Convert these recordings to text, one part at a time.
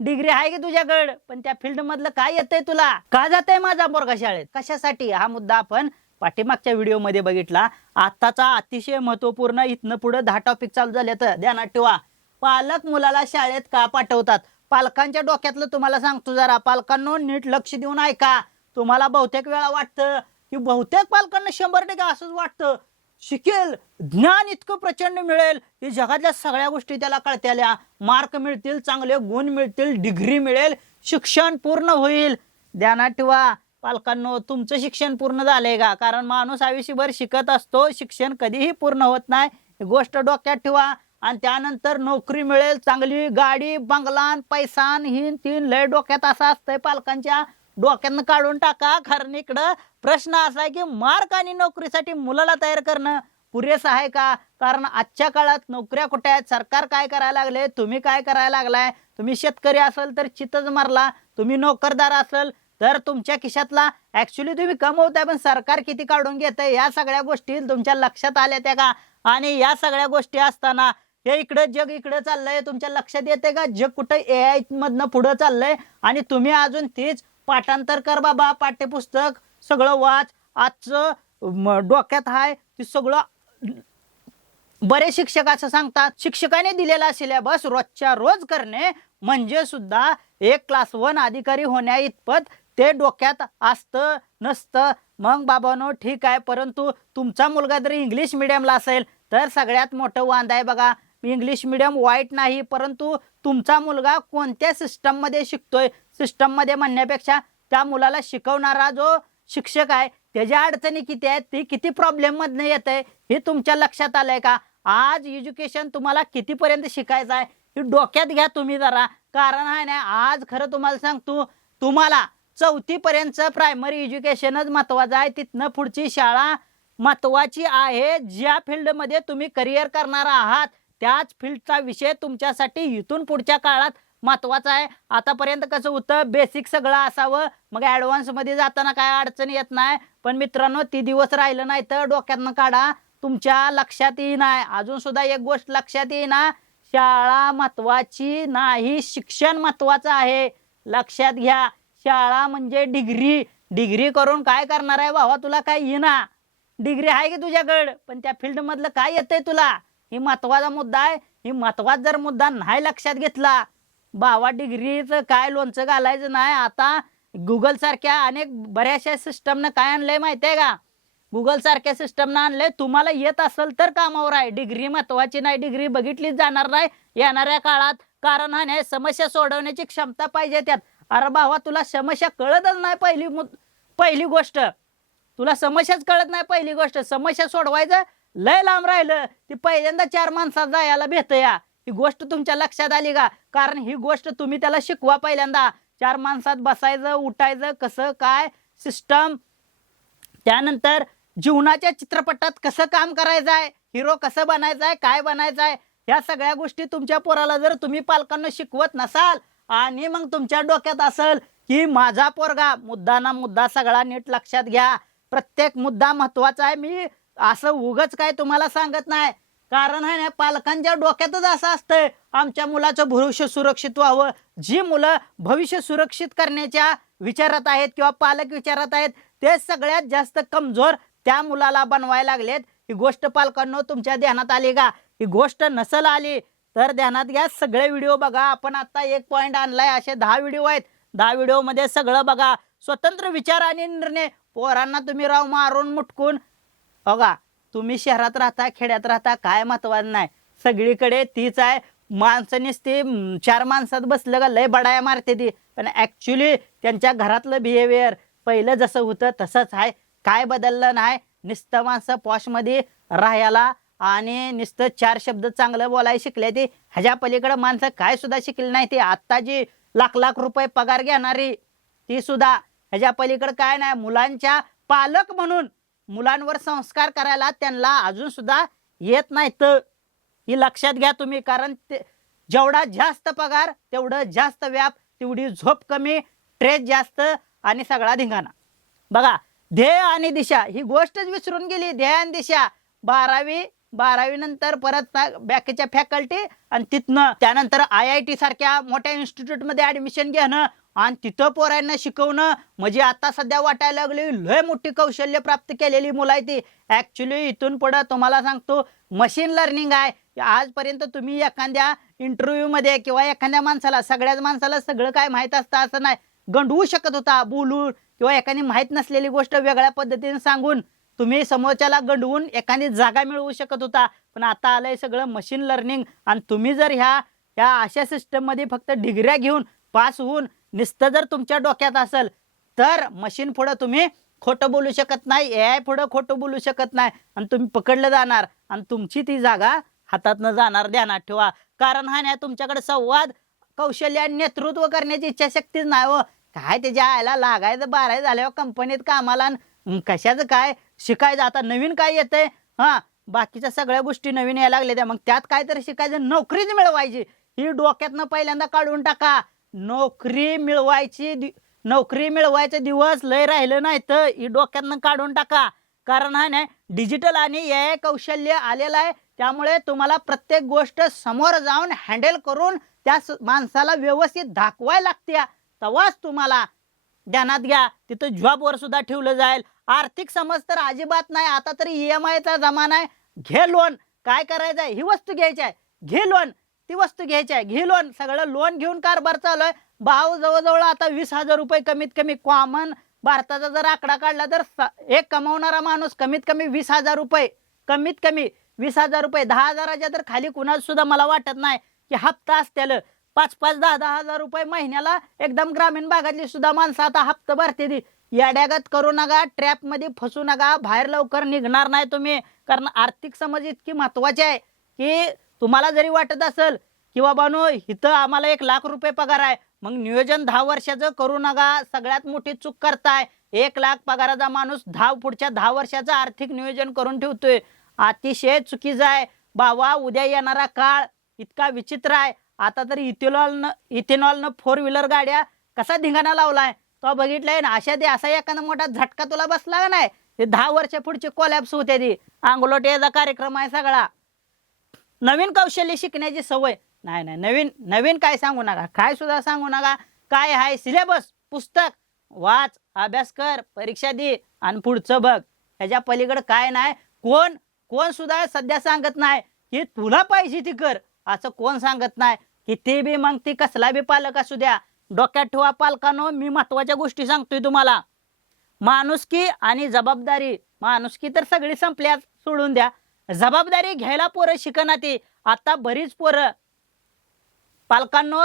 Degree आहे की तुझ्याकडे, पण त्या फील्ड मधलं काय येतंय तुला? का जातंय माझा पोरगा शाळेत? कशासाठी? हा मुद्दा आपण पाठीमागच्या व्हिडिओ मध्ये बघितला. आताचा अतिशय महत्वपूर्ण, इथनं पुढे 10 टॉपिक चालू झाले तर ध्यानात ठेवा. पालक मुलाला शाळेत का पाठवतात? पालकांच्या डोक्यातलं तुम्हाला सांगतो जरा. पालकांनो नीट लक्ष देऊन ऐका. तुम्हाला बहुतेक वेळा वाटतं की बहुतेक पालकांना 100% असंच वाटतं, शिकेल, ज्ञान इतकं प्रचंड मिळेल की जगातल्या सगळ्या गोष्टी त्याला कळत्याल्या, मार्क मिळतील, चांगले गुण मिळतील, डिग्री मिळेल, शिक्षण पूर्ण होईल. ध्यानात ठेवा पालकांनो, तुमचं शिक्षण पूर्ण झालंय का? कारण माणूस आयुष्यभर शिकत असतो, शिक्षण कधीही पूर्ण होत नाही, ही गोष्ट डोक्यात ठेवा. आणि त्यानंतर नोकरी मिळेल, चांगली गाडी, बंगलान, पैसान, हिन तीन लय डोक्यात असं असतंय पालकांच्या. डोक्यातनं काढून टाका. कारण इकडं प्रश्न असा आहे की मार्क आणि नोकरीसाठी मुलाला तयार करणं पुरेसं आहे का? कारण आजच्या काळात नोकऱ्या कुठे आहेत? सरकार काय करायला लागले? तुम्ही काय करायला लागलाय? तुम्ही शेतकरी असाल तर चितच मारला, तुम्ही नोकरदार असाल तर तुमच्या खिशातला ऍक्च्युली तुम्ही कमवताय, पण सरकार किती काढून घेतंय? या सगळ्या गोष्टी तुमच्या लक्षात आल्या त्या का? आणि या सगळ्या गोष्टी असताना हे इकडे जग इकडे चाललंय, तुमच्या लक्षात येते का? जग कुठं AI मधनं पुढे चाललंय आणि तुम्ही अजून तीच पाठांतर कर बाबा, पाठ्यपुस्तक सगळं वाच. आजचं डोक्यात हाय ते सगळं. बरे शिक्षक असं सांगतात, शिक्षकाने दिलेला सिलेबस रोजच्या रोज करणे म्हणजे सुद्धा एक क्लास 1 अधिकारी होण्या इतपत ते डोक्यात असतं नसतं. मग बाबांनो ठीक आहे, परंतु तुमचा मुलगा जर इंग्लिश मिडियमला असेल तर सगळ्यात मोठं वांद आहे बघा. इंग्लिश मिडियम वाईट नाही, परंतु तुमचा मुलगा कोणत्या सिस्टम मध्ये शिकतोय? सिस्टम मध्ये म्हणण्यापेक्षा त्या मुलाला शिकवणारा जो शिक्षक आहे त्याच्या अडचणी किती आहेत, ती किती प्रॉब्लेम मधनं येत आहे, हे तुमच्या लक्षात आलंय का? आज एज्युकेशन तुम्हाला कितीपर्यंत शिकायचं आहे हे डोक्यात घ्या तुम्ही जरा. कारण आहे ना, आज खरं तुम्हाला सांगतो, तुम्हाला 4थी पर्यंतचं प्रायमरी एज्युकेशनच महत्वाचं आहे. तिथनं पुढची शाळा महत्वाची आहे. ज्या फील्डमध्ये तुम्ही करिअर करणार आहात त्याच फील्डचा विषय तुमच्यासाठी इथून पुढच्या काळात महत्वाचा आहे. आतापर्यंत कसं होतं, बेसिक सगळं असावं, मग ऍडव्हान्स मध्ये जाताना काय अडचण येत नाही. पण मित्रांनो, ती दिवस राहिलं नाही तर डोक्यातनं काढा, तुमच्या लक्षात येईना. अजून सुद्धा एक गोष्ट लक्षात येईना, शाळा महत्वाची नाही, शिक्षण महत्वाचं आहे. लक्षात घ्या. शाळा म्हणजे डिग्री. डिग्री करून काय करणार आहे भावा? तुला काय येईना? डिग्री आहे की तुझ्याकडे, पण त्या फील्ड मधलं काय येतंय तुला? ही महत्वाचा मुद्दा आहे. ही महत्वाचा जर मुद्दा नाही लक्षात घेतला भावा, डिग्रीचं काय लोणचं घालायचं नाही. आता गुगल सारख्या अनेक बऱ्याचशा सिस्टमनं काय आणलंय माहितीये का? गुगल सारख्या सिस्टमनं आणलंय, तुम्हाला येत असेल तर कामावर आहे. डिग्री महत्वाची नाही, डिग्री बघितलीच जाणार नाही येणाऱ्या काळात. कारण हा नाही, समस्या सोडवण्याची क्षमता पाहिजे त्यात. अरे भावा, तुला समस्या कळतच नाही. पहिली गोष्ट तुला समस्याच कळत नाही. पहिली गोष्ट समस्या सोडवायचं लय लांब राहिलं, ती पहिल्यांदा 4 माणसात जायला भेटया. ही गोष्ट तुमच्या लक्षात आली का? कारण ही गोष्ट तुम्ही त्याला शिकवा. पहिल्यांदा 4 माणसात बसायचं, उठायचं, कसं काय सिस्टम, त्यानंतर जीवनाच्या चित्रपटात कसं काम करायचं आहे, हिरो कसं बनायचं आहे, काय बनायचं आहे, ह्या सगळ्या गोष्टी तुमच्या पोराला जर तुम्ही पालकांना शिकवत नसाल आणि मग तुमच्या डोक्यात असेल की माझा पोरगा, मुद्दा ना मुद्दा सगळा नीट लक्षात घ्या. प्रत्येक मुद्दा महत्वाचा आहे. मी असं उगच काय तुम्हाला सांगत नाही. कारण आहे ना, पालकांच्या डोक्यातच असं असतंय आमच्या मुलाचं भविष्य सुरक्षित व्हावं. जी मुलं भविष्य सुरक्षित करण्याच्या विचारात आहेत किंवा पालक विचारात आहेत ते सगळ्यात जास्त कमजोर त्या मुलाला बनवायला लागलेत. ही गोष्ट पालकांनो तुमच्या ध्यानात आली का? ही गोष्ट नसल आली तर ध्यानात घ्या. सगळे व्हिडिओ बघा. आपण आता एक पॉइंट आणलाय, असे 10 व्हिडिओ आहेत. 10 व्हिडिओ मध्ये सगळं बघा. स्वतंत्र विचार आणि निर्णय. पोरांना तुम्ही राव मारून मुटकून बघा. तुम्ही शहरात राहता, खेड्यात राहता, काय महत्वाचं नाही, सगळीकडे तीच आहे. माणसानीच ते 4 माणसात बसलं का लय बडाया मारते ती, पण ऍक्च्युली त्यांच्या घरातलं बिहेवियर पहिलं जसं होतं तसंच आहे. काय बदललं नाही. नुसतं माणसं पॉशमध्ये राहायला आणि नुसतं 4 शब्द चांगलं बोलायला शिकले. ते ह्याच्या पलीकडे माणसं काय सुद्धा शिकली नाही. ती आत्ता जी लाख रुपये पगार घेणारी ती सुद्धा ह्याच्या पलीकडे काय नाही. मुलांच्या पालक म्हणून मुलांवर संस्कार करायला त्यांना अजून सुद्धा येत नाही. तर ही लक्षात घ्या तुम्ही. कारण जेवढा जास्त पगार तेवढं जास्त व्याप, तेवढी झोप कमी, स्ट्रेस जास्त आणि सगळा धिंगाणा. बघा, ध्येय आणि दिशा ही गोष्टच विसरून गेली. ध्येय आणि दिशा 12वी 12वी नंतर परत बाकीच्या फॅकल्टी आणि तिथनं त्यानंतर IIT सारख्या मोठ्या इन्स्टिट्यूट मध्ये ऍडमिशन घेणं आणि तिथं पोरांना शिकवणं म्हणजे आता सध्या वाटायला लागली लय मोठी कौशल्य प्राप्त केलेली मुलं आहे ती. ऍक्च्युली इथून पुढे तुम्हाला सांगतो मशीन लर्निंग आहे. आजपर्यंत तुम्ही एखाद्या इंटरव्ह्यू मध्ये किंवा एखाद्या माणसाला सगळ्याच माणसाला सगळं काय माहित असतं असं नाही. गंडवू शकत होता बोलून किंवा एखादी माहित नसलेली गोष्ट वेगळ्या पद्धतीने सांगून तुम्ही समोरच्याला गंडवून एखादी जागा मिळवू शकत होता. पण आता आलंय सगळं मशीन लर्निंग आणि तुम्ही जर ह्या अशा सिस्टम मध्ये फक्त डिग्र्या घेऊन पास होऊन नुसतं जर तुमच्या डोक्यात असेल तर मशीन पुढे तुम्ही खोटं बोलू शकत नाही. AI पुढे खोटं बोलू शकत नाही आणि तुम्ही पकडलं जाणार आणि तुमची ती जागा हातातनं जाणार. ध्यानात ठेवा. कारण हा नाही तुमच्याकडे संवाद कौशल्य आणि नेतृत्व करण्याची इच्छाशक्तीच नाही हो. काय त्याच्या आयला लागायचं 12 झाल्यावर कंपनीत कामाला कशाचं काय शिकायचं. आता नवीन काय येतंय बाकीच्या सगळ्या गोष्टी नवीन यायला लागल्या मग त्यात काहीतरी शिकायचं. नोकरीच मिळवायची ही डोक्यातनं पहिल्यांदा काढून टाका. नोकरी मिळवायचे दिवस लय राहिलं नाही तर ही डोक्यातनं काढून टाका. कारण हा नाही डिजिटल आणि AI कौशल्य आलेलं आहे. त्यामुळे तुम्हाला प्रत्येक गोष्ट समोर जाऊन हँडल करून त्या माणसाला व्यवस्थित दाखवायला लागते. तेव्हाच तुम्हाला ध्यानात घ्या तिथं जॉबवर सुद्धा ठेवलं जाईल. आर्थिक समज तर अजिबात नाही. आता तरी EMIचा जमाना आहे. घे लोन. काय करायचं आहे ही वस्तू घ्यायची आहे घे लोन. ती वस्तू घ्यायची आहे घे लोन. सगळं लोन घेऊन कारभार चालू आहे. भाव जवळजवळ आता 20,000 रुपये कमीत कमी कॉमन भारताचा जर आकडा काढला तर एक कमावणारा माणूस कमीत कमी 20,000 रुपये कमीत कमी 20,000 रुपये 10,000च्या तर खाली कुणाच सुद्धा मला वाटत नाही की हप्ता असतील. 5-5, 10-10,000 रुपये महिन्याला एकदम ग्रामीण भागातली सुद्धा माणसं आता हप्ता भरते ती. याड्यागत करू नका. ट्रॅप मध्ये फसू नका. बाहेर लवकर निघणार नाही तुम्ही. कारण आर्थिक समज इतकी महत्वाची आहे की तुम्हाला जरी वाटत असेल की बाबानो इथं आम्हाला 1,00,000 रुपये पगार आहे मग नियोजन 10 वर्षाचं करू नका. सगळ्यात मोठी चूक करताय. 1,00,000 पगाराचा माणूस पुढच्या 10 वर्षाचं आर्थिक नियोजन करून ठेवतोय. अतिशय चुकीचं आहे. बाबा उद्या येणारा काळ इतका विचित्र आहे. आता तर इथेनॉलनं 4 व्हीलर गाड्या कसा धिंगाणा लावलाय तो बघितलाय ना. असा एखादा मोठा झटका तुला बसला का नाही ते 10 वर्ष पुढची कोलॅप्स होते ती. अंगलोटेचा कार्यक्रम आहे सगळा. नवीन कौशल्य शिकण्याची सवय नाही. नवीन काय सांगू नका. काय सुद्धा सांगू नका. काय आहे सिलेबस पुस्तक वाच अभ्यास कर परीक्षा दे आणि पुढचं बघ. ह्याच्या पलीकडे काय नाही. कोण सुद्धा सध्या सांगत नाही की तुला पाहिजे ती कर. असं कोण सांगत नाही. किती बी मग ती कसला बी पालक असू द्या. डोक्यात ठेवा पालकांनो मी महत्वाच्या गोष्टी सांगतोय तुम्हाला. माणुसकी आणि जबाबदारी. माणुसकी तर सगळी संपल्यात सोडून द्या. जबाबदारी घ्यायला पोरं शिकना ती. आता बरीच पोरं पालकांनो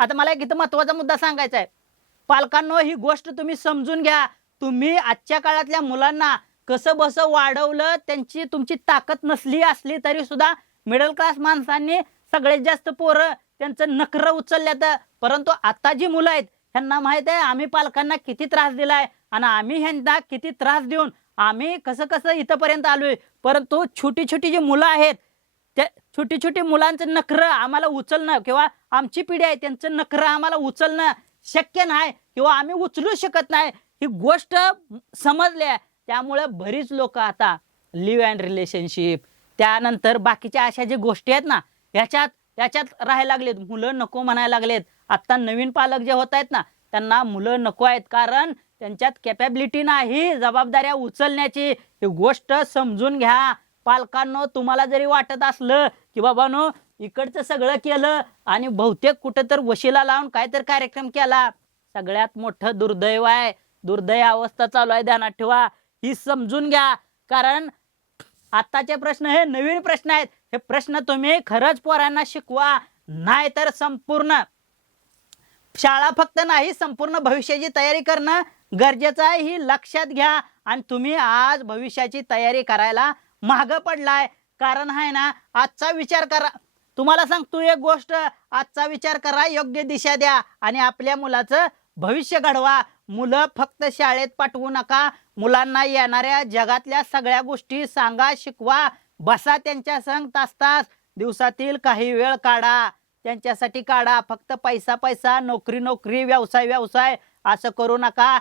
आता मला एक इथं महत्वाचा मुद्दा सांगायचा आहे. पालकांनो ही गोष्ट तुम्ही समजून घ्या. तुम्ही आजच्या काळातल्या मुलांना कसं बसं वाढवलं तुमची ताकद नसली असली तरी सुद्धा मिडल क्लास माणसांनी सगळ्यात जास्त पोरं त्यांचं नखरं उचलल्यात. परंतु आता जी मुलं आहेत ह्यांना माहित आहे आम्ही पालकांना किती त्रास दिलाय आणि आम्ही ह्यांना किती त्रास देऊन आम्ही कसं इथपर्यंत आलोय. परंतु छोटी जी मुलं आहेत त्या छोटी मुलांचं नखरं आम्हाला उचलणं किंवा आमची पिढी आहे त्यांचं नखरं आम्हाला उचलणं शक्य नाही किंवा आम्ही उचलू शकत नाही ही गोष्ट समजल्या. त्यामुळे बरीच लोक आता लिव्ह अँड रिलेशनशिप त्यानंतर बाकीच्या अशा ज्या गोष्टी आहेत ना याच्यात राहायला लागलेत. मुलं नको म्हणायला लागलेत. आता नवीन पालक जे होत आहेत ना त्यांना मुलं नको आहेत. कारण त्यांच्यात कॅपॅबिलिटी नाही जबाबदाऱ्या उचलण्याची. ही गोष्ट समजून घ्या पालकांनो. तुम्हाला जरी वाटत असलं की बाबानो इकडचं सगळं केलं आणि बहुतेक कुठं तर वशिला लावून काहीतरी कार्यक्रम केला सगळ्यात मोठं दुर्दैव आहे. दुर्दैव अवस्था चालू आहे. ध्यानात ठेवा. ही समजून घ्या. कारण आताचे प्रश्न हे नवीन प्रश्न आहेत. हे प्रश्न तुम्ही खरंच पोरांना शिकवा. नाही तर संपूर्ण शाळा फक्त नाही संपूर्ण भविष्याची तयारी करणं गरजेचं आहे. ही लक्षात घ्या. आणि तुम्ही आज भविष्याची तयारी करायला मागं पडलाय. कारण आहे ना आजचा विचार करा. तुम्हाला सांगतो एक गोष्ट आजचा विचार करा. योग्य दिशा द्या आणि आपल्या मुलाचं भविष्य घडवा. मुलं फक्त शाळेत पाठवू नका. मुलांना येणाऱ्या जगातल्या सगळ्या गोष्टी सांगा शिकवा. बसा त्यांच्या संग तास दिवसातील काही वेळ काढा त्यांच्यासाठी काढा. फक्त पैसा नोकरी व्यवसाय असं करू नका.